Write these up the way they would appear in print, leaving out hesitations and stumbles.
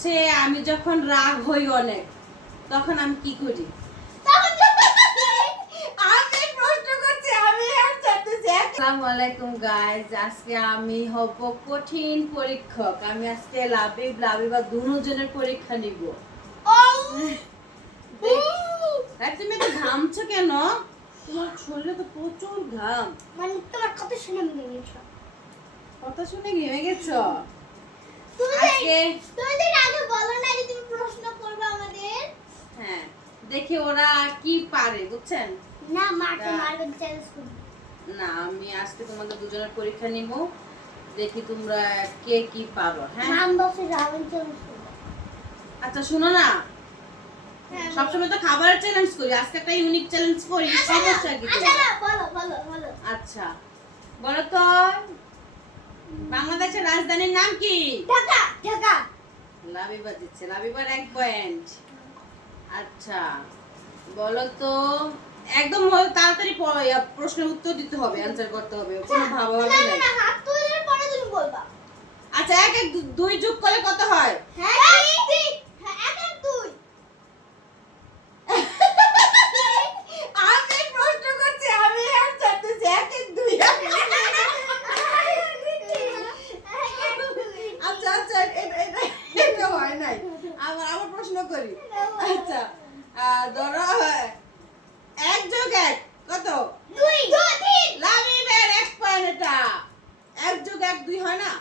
হচ্ছে আমি যখন রাগ হই অনেক তখন আমি কি করি? আমি প্রশ্ন করছি, আমি অ্যানসার দিছি। আসসালামু আলাইকুম গাইস, আজকে আমি হব কঠিন পরীক্ষক। আমি আজকে লাবিবা দুজনের পরীক্ষা নিব। তুমি তো ঘামছো কেন? তোমার শরীরে তো প্রচুর ঘাম। মানে তোমার কথা শুনে আমি ঘেমে গেছি। কথা শুনে ঘেমে গেছো? তুমি আগে বলো না যে তুমি প্রশ্ন করবে আমাদের। হ্যাঁ, দেখি ওরা কি পারে, বুঝছেন? না মারবে চ্যালেঞ্জ করব। না, আমি আজকে তোমাদের দুজনের পরীক্ষা নিব, দেখি তোমরা কে কি পারো। হ্যাঁ, নাম বক্সে রাউন্ড চ্যালেঞ্জ করব। আচ্ছা শোনো না, হ্যাঁ সবসময় তো খাবারের চ্যালেঞ্জ করি, আজকে একটা ইউনিক চ্যালেঞ্জ করি। সমস্যা কি? আচ্ছা না বলো। আচ্ছা বলো তো, বাংলাদেশের রাজধানীর নাম কি? ঢাকা। লাবিবা দিচ্ছে, লাবিবার 1 পয়েন্ট। আচ্ছা বলো তো, একদম তাড়াতাড়ি প্রশ্নের উত্তর দিতে হবে, অ্যানসার করতে হবে, কোনো ভাবাভাবি নাই। না হাত তুলে পরে তুমি বলবা। আচ্ছা 1 1 2 যোগ করলে কত হয়? হ্যাঁ 1 1 2 আমি প্রশ্ন করছি, আমি অ্যানসার দিছি। 1 1 2 আচ্ছা আচ্ছা, এটা হয় নাই। আবার প্রশ্ন করি। আচ্ছা ধরো 1 যোগ 1 কত? 2 3 লাবিবের 1 পয়েন্ট। এটা 1 যোগ 1 2 হয় না?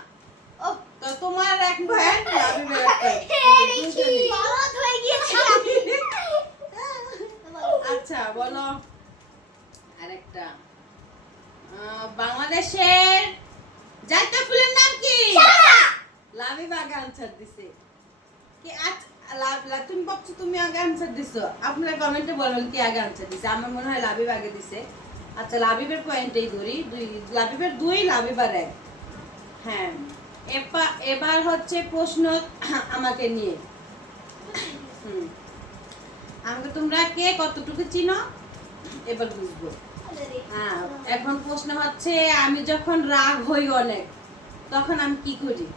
ও তো তোমার 1 পয়েন্ট, লাবিবের 1 পয়েন্ট। বলদ হয়ে গিয়েছে। আচ্ছা বলো আরেকটা, বাংলাদেশের জাতীয় ফুলের নাম কি? লাবিব আগে আনসার দিছে কি? আচ্ছা তুমি ভাবছো তুমি আগে আনসার দিছো, আপনারা কমেন্টে বলেন কি আগে আনসার দিছে। আমার মনে হয় লাবিব আগে দিছে। আচ্ছা লাবিবের পয়েন্টেই ধরি, লাবিবের 2, লাবিবার 1। হ্যাঁ, এবার হচ্ছে প্রশ্ন আমাকে নিয়ে। আমাকে তোমরা কে কতটুকু চিনো এবার বুঝবো। হ্যাঁ, এখন প্রশ্ন হচ্ছে আমি যখন রাগ হই অনেক তখন আমি কি করি?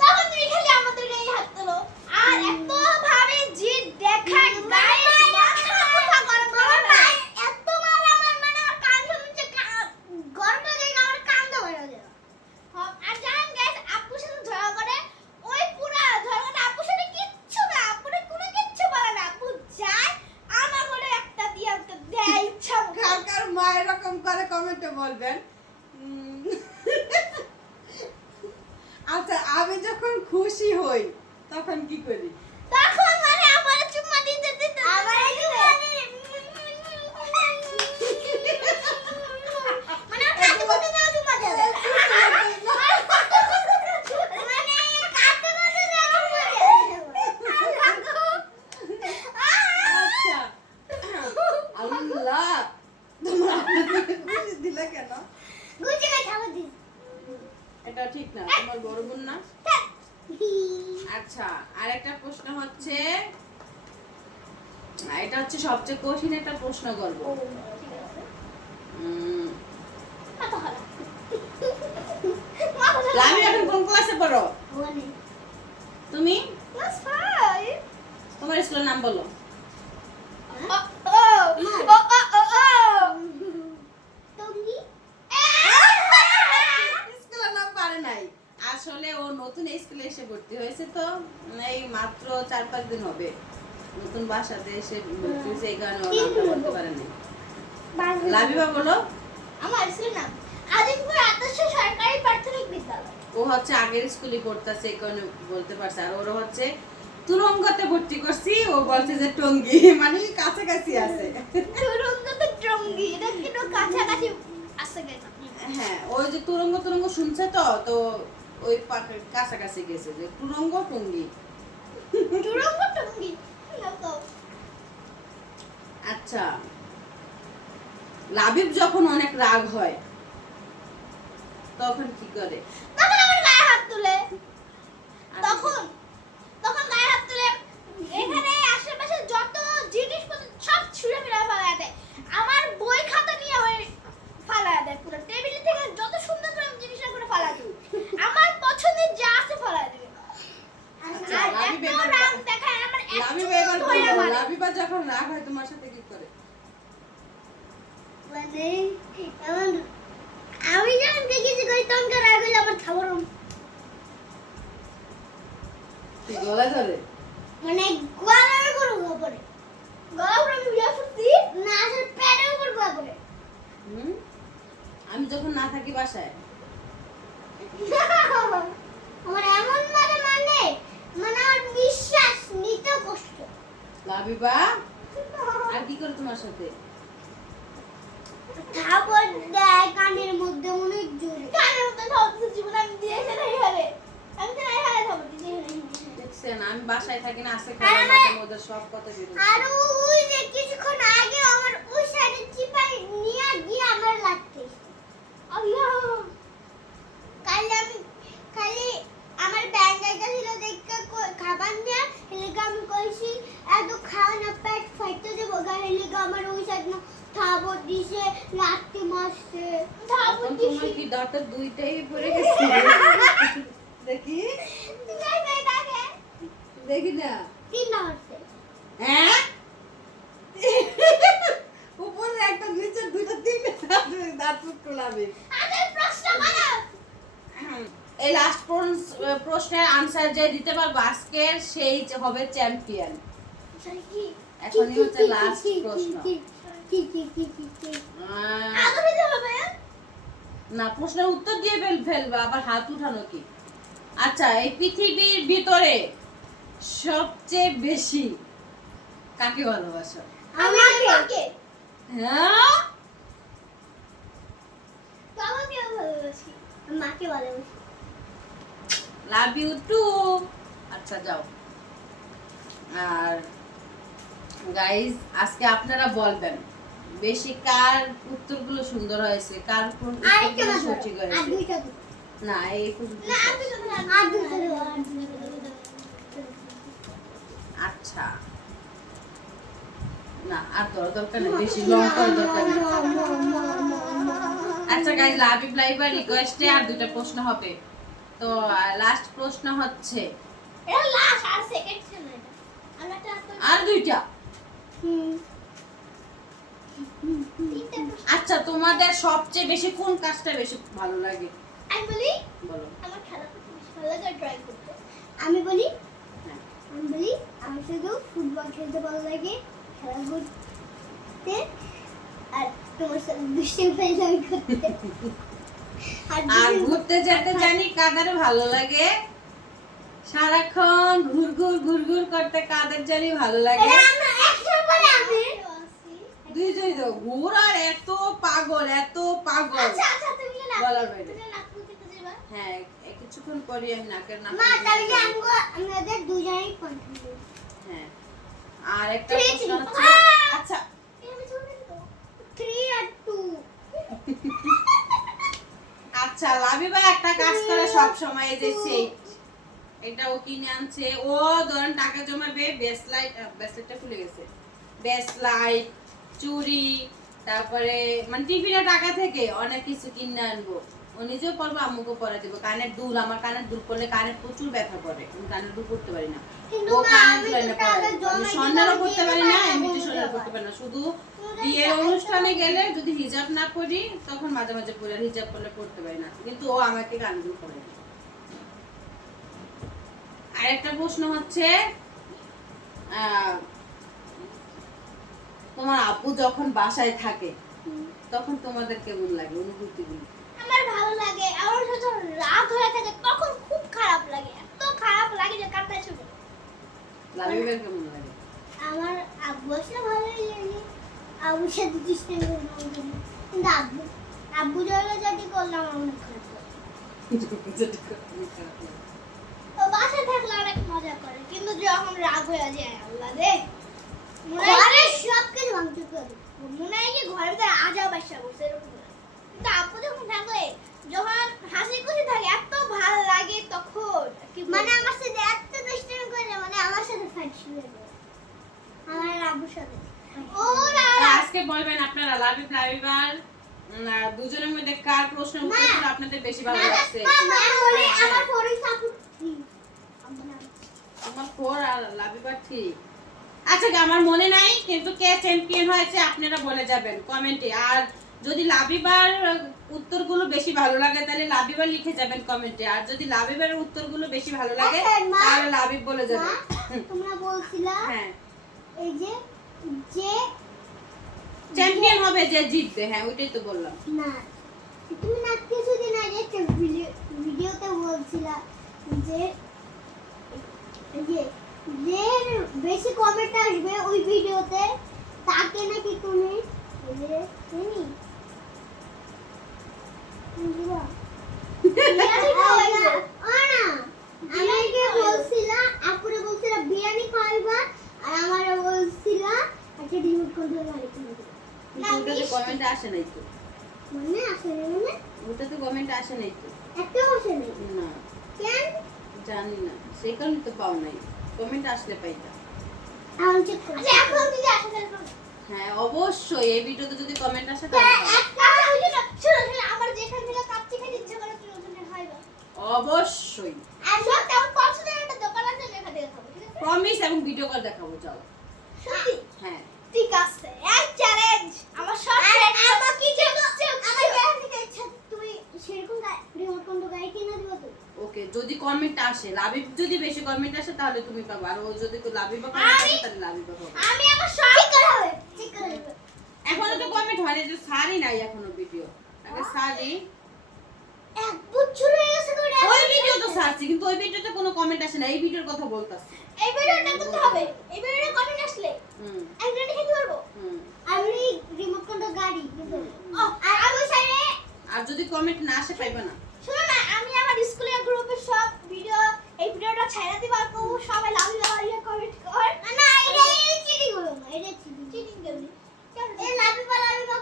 তখন তুমি খালি আমাদের গায়ে হাত তোলো আর এত ভাবে যে দেখায় গায়ে মাথা গরম করে এত মার আমার মানে কান শুনছে গরম লাগে আমার কান তো বের হয়ে যায়। আর জানেন গাইস আপুর সাথে ঝগড়া করে ওই পুরা ঝগড়াটা আপুর সাথে কিচ্ছু না, আপুরে কোনো কিচ্ছু বলে না, আপু যায় আমার ঘরে একটা দিয়ে আমাকে দেয় ইচ্ছা মতো। কার মা এরকম করে কমেন্টে বলবেন। আচ্ছা আমি যখন খুশি হই তখন কি করি? তখন মানে আমারে চুম্মা দিতে আমারে মানে কাকে বলতে না চুম্মা দেবে মানে কাকে বলতে না চুম্মা আচ্ছা আল্লাহ, তোমরা খুশি দিলে কেন? গুজি গাই খাবো দি এটা ঠিক না, তোমার বড় বোন না। আচ্ছা আরেকটা প্রশ্ন হচ্ছে, এটা হচ্ছে সবচেয়ে কঠিন একটা প্রশ্ন করব। আমি এখন কোন ক্লাসে পড়ো তুমি? ক্লাস 5 তোমার স্কুলের নাম বলো। টঙ্গি স্কুলের নাম পারে নাই, আসলে ও নতুন স্কুলে এসে ভর্তি হয়েছে, তো এই মাত্র 4-5 দিন হবে নতুন বাসাতে এসে ভর্তি হয়েছে, এই কারণে ও নামটা বলতে পারে নাই। লাবিবা বলো। আমার স্কুলের নাম আজিমপুর আদর্শ সরকারি প্রাথমিক বিদ্যালয়। ও হচ্ছে আগের স্কুলে পড়তেছে, এই কারণে বলতে পারছে। আর ওরা হচ্ছে তুরঙ্গতে ভর্তি করছি, ও বলছে যে টঙ্গি, মানে কাছাকাছি আছে। তুরঙ্গতে টঙ্গি এটা কিন্তু কাছাকাছি আছে গেছে। হ্যাঁ, ওই যে তুরঙ্গ শুনছে, তো ওই কাছাকাছি গেছে, যে তুরঙ্গ টঙ্গি। তুরঙ্গ টঙ্গি আচ্ছা লাবিব যখন অনেক রাগ হয় তখন কি করে? তখন আমার গায়ে হাত তুলে তখন গায়ে হাত তুলে এখানে আশেপাশে যত জিনিসপত্র সব ছুঁড়ে ফেলে ফেলা দেয়, আমার বই খাতা নিয়ে ওই ফেলা দেয়, পুরো টেবিল থেকে যত সুন্দর করে জিনিসটা করে ফেলা দেয়, আমার পছন্দের যা আছে ফেলা দেয়। আচ্ছা লাবিব এবার লাবিবা এবার বলো, লাবিবা যখন রাগ হয় তোমার সাথে কি করে? মানে এমন আমি যখন কিছু করি তখন রাগ হলে আমার খাবার কি গলা ধরে? মানে গলার উপর পড়ে গলার উপর আমি বিয়া করছি না আসলে পেটের উপর গলা পড়ে হুম? আমি যখন না থাকি বাসায় আমার এমন মানে আমার বিশ্বাস নিতে কষ্ট লাবিবা আর কি করে তোমার সাথে? খাবার দেয় কানের মধ্যে অনেক জোরে কানের মধ্যে ধরতে জীবন আমি দিয়ে নাই হবে আমি তো নাই হবে ধরতে দিয়ে দেখছেন আমি বাসায় থাকি না, আসে আর খাবার আমার- মাঝে মধ্যে সব কথা বের হচ্ছে। আর ওই যে কিছুক্ষণ আগে আমার ওই সাইডে চিপাই নিয়ে গিয়ে আমার লাগতে আল্লাহ কালি আমার ব্যাগ গাইটা ছিল দেখতে খাবার নিয়ে হেলিকা আমি কইছি এত খাওয়া না পেট ফাইতে দেবো গা হেলিকা আমার ওই সাইড না খাবার দিছে রাত্রি মাসে খাবার এখন দিছে তোমার কি দাঁতের দুইটাই পড়ে গেছে? দেখি দেখি না। তিনটা হচ্ছে হ্যাঁ উপরে একটা নিচে দুইটা তিনটা দাঁত ফুটো লাবে। আরে প্রশ্ন করো এই লাস্ট প্রশ্নের আনসার যে দিতে পারবো আজকের সেই যে হবে চ্যাম্পিয়ন। এখনই হচ্ছে লাস্ট প্রশ্ন। না প্রশ্নের উত্তর দিয়ে ফেলবা আবার হাত উঠানো কি? আচ্ছা এই পৃথিবীর ভিতরে সবচেয়ে বেশি কাকে ভালোবাসো? আমাকে হ্যাঁ বাবাকে ভালোবাসি মাকে ভালোবাসি লাভ ইউ টু। আচ্ছা যাও। আর গাইস আজকে আপনারা বলবেন বেশি কার উত্তরগুলো সুন্দর হয়েছে, কার কোন আরেকটা উত্তরগুলো মাত্র সঠিক আর হয়েছে। দুইটা না এই পর্যন্ত না আর শেষ। দুইটা আচ্ছা না আর দরকার নেই, বেশি লং করার দরকার নেই। আচ্ছা গাইস লাভিব লাইবার রিকোয়েস্টে আর দুটো প্রশ্ন হবে। তো লাস্ট প্রশ্ন হচ্ছে এটা লাস্ট আর সেকেন্ড ছিল এটা আমরা একটা আর দুইটা। তিনটা প্রশ্ন আচ্ছা তোমাদের সবচেয়ে বেশি কোন কাজটা বেশি ভালো লাগে আমি বলি বলো? আমার খেলা করতে বেশি ভালো লাগে ড্রয়িং করতে আমি বলি হ্যাঁ। আমার শুধু ফুটবল খেলতে ভালো লাগে খেলা করতে আর তোমার সাথে দুষ্টামি ফাইজলামি করতে আর ঘুরতে যেতে জানি কাদের ভালো লাগে? সারাক্ষণ ঘুরঘুর করতে কাদের জানি ভালো লাগে? দুইজনই তো ঘুর আর এত পাগল আচ্ছা আচ্ছা তুমি কি বলার বাইরে। তুমি নাক মুখতে যাবা হ্যাঁ কিছুক্ষণ পরে আমি নাকের নাক মা তাহলে কি আমাদের দুজনেই কন্টিনিউ হ্যাঁ আর একটা Three, প্রশ্ন three. হচ্ছে আচ্ছা আমি শুনতে তো 3 আর 2 আচ্ছা লাবিবা একটা কাজ করে সব সময় এই যে সেট এটাও কিনে আনছে ও ধরেন টাকা জমাবে ব্রেসলাইটটা খুলে গেছে, ব্রেসলাইট চুড়ি তারপরে মানে টিফিনের টাকা থেকে অনেক কিছু কিনে আনবো। ও নিজেও পরবো আম্মুকে পরে দিব। কানের দুল আমার কানের দুল পরলে কানে প্রচুর ব্যথা করে, আমি কানের দুল পরতে পারি না। কিন্তু ও মা, কানের আমি দুল তো এনে টাকা পরে জমাই আমি দিতে স্বর্ণেরও আমি করতে দিয়ে পারি না, দেবো, এমনিতে আমি স্বর্ণের দেবো। করতে পারি না। শুধু বিয়ের অনুষ্ঠানে গেলে যদি হিজাব না পরি তখন মাঝে মাঝে পরে, হিজাব পরলে পড়তে পারি না, কিন্তু ও আমাকে কানের দুল পরে। আরেকটা প্রশ্ন হচ্ছে তোমার আব্বু যখন বাসায় থাকে তখন তোমাদের কেমন লাগে অনুভূতিগুলো? আমার ভালো লাগে আমার যখন রাত হয়ে থাকে তখন খুব খারাপ লাগে এত খারাপ লাগে যে কান্না শুরু লাবিবের কেমন লাগে? আমার আব্বুর সাথে ভালোই লাগে আব্বুর সাথে দুষ্টামি করলাম কিন্তু আব্বু যদি করলাম আমার অনেক খারাপ লাগে ও বাসায় থাকলে অনেক মজা করে কিন্তু যখন রাগ হয়ে যায় আল্লাহ রে ঘরে সব কিছু ভাঙচুর করে মনে হয় কি ঘরের ভিতরে আজা বাসা বসে এরকম লাগে। কিন্তু আব্বু যখন থাকলে যখন হাসি খুশি থাকে এত ভালো লাগে তখন মানে আমার সাথে এত দুষ্টামি করে মানে আমার সাথে ফাইট শুরু হয়ে যায় আমার আব্বুর সাথে ওরা আজকে বলবেন আপনারা লাবিবার দুজনের মধ্যে কার প্রশ্নের উত্তর আপনাদের বেশি ভালো লাগছে? আমার ফোরে সাপোর্ট আমার ফোর আর লাবিবা ঠিক। আচ্ছা আমার মনে নাই, কিন্তু কে চ্যাম্পিয়ন হয়েছে আপনারা বলে যাবেন কমেন্টে। আর যদি লাবিবার উত্তরগুলো বেশি ভালো লাগে তাহলে লাবিবা লিখে যাবেন কমেন্টে। আর যদি লাবিবার উত্তরগুলো বেশি ভালো লাগে তাহলে লাবিব বলে যাবেন। তোমরা বলছিলা হ্যাঁ এই যে যে চ্যাম্পিয়ন হবে যে জিতবে, হ্যাঁ ওইটাই তো বললাম। না তুমি না কিছুদিন আগে একটা ভিডিওতে বলছিলা যে এই যে যে বেশি কমেন্ট আসবে ওই ভিডিওতে তাকে নাকি তুমি এই যে চিনি বুঝলা আমাকে বলছিলা আপুরে বলছিলা বিরিয়ানি খাইবা আর আমারে বলছিলা একটা রিমোট কন্ট্রোল গাড়ি কিনবে না ওটাতে কমেন্ট আসে নাই তো, মনে আছে মানে ওটাতে কমেন্ট আসে নাই তো। একটা বসে নেই না কেন জানি না, সেই কারণে তো পাও নাই। কমেন্ট আসলে পাইতা। এখন চেক করো আচ্ছা এখন যদি আসে তাহলে হ্যাঁ অবশ্যই এই ভিডিওতে যদি কমেন্ট আসে তাহলে পাবো। একটা হইলো না শুনো শুনো আমার যেখান থেকে কাচ্চি খাইতে ইচ্ছা করে তুমি ওখানে খাইবা অবশ্যই আর সব তেমন পছন্দের একটা দোকান আছে লেখা দিয়ে খাবো ঠিক আছে প্রমিস এবং ভিডিও কল দেখাবো, যাও। সত্যি হ্যাঁ ঠিক আছে এক চ্যালেঞ্জ আমার সব ফ্রেন্ড আমাকে যে আমার যেখান থেকে ইচ্ছা তুমি সেরকম রিমোট কন্ট্রোল গাড়ি কিনে দিবা তো ওকে, যদি কমেন্ট আসে, লাবিব যদি বেশি কমেন্ট আসে তাহলে তুমি পাবা। আর ও যদি লাবিবা কমেন্ট আসে তাহলে লাবিবা পাবে। আমি আমার সব ঠিক করা হবে ঠিক করা হবে এখনো তো কমেন্ট হয়নি, যে সারি নাই এখনো ভিডিও। আগে সারি এক বছর হয়ে গেছে করে ওই ভিডিও তো সারছি, কিন্তু ওই ভিডিওতে কোনো কমেন্ট আসে না। এই ভিডিওর কথা বলতাছি। এই ভিডিওটা করতে হবে এই ভিডিওটা কমেন্ট আসলে হুম আমি রেডি খেতে পারবো হুম। আমি রিমোট কন্ট্রোল গাড়ি কিন্তু আর আমি সাইডে আর যদি কমেন্ট না আসে পাইবা না। শোনো না আমি আমার স্কুলের গ্রুপে সব ভিডিও এই ভিডিওটা ছাইরা দিবা আর কেউ সবাই লাভ লাভ কমেন্ট কর না এটা চিটিং হলো না এটা চিটিং করবি এই লাভ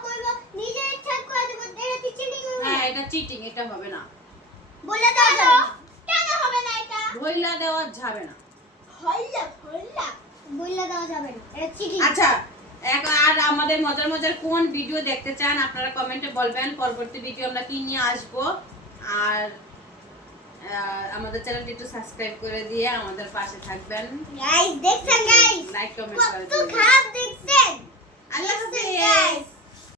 কইলো নিজে ইচ্ছা করে দেব এটা চিটিং হলো হ্যাঁ এটা চিটিং, এটা হবে না। বলে দাও যাবে কেন হবে না এটা বইলা দেওয়া যাবে না। হইলা বইলা দেওয়া যাবে না এটা চিটিং আচ্ছা এখন আর আমাদের মজার মজার কোন ভিডিও দেখতে চান আপনারা কমেন্টে বলবেন। পরবর্তী ভিডিও আমরা কি নিয়ে আসবো। আর আমাদের চ্যানেলটি একটু সাবস্ক্রাইব করে দিয়ে আমাদের পাশে থাকবেন। গাইস দেখছেন গাইস লাইক কমেন্ট করে কত দিবেন। খারাপ দেখছেন আল্লাহ দেখছেন হাফেজ। গাইস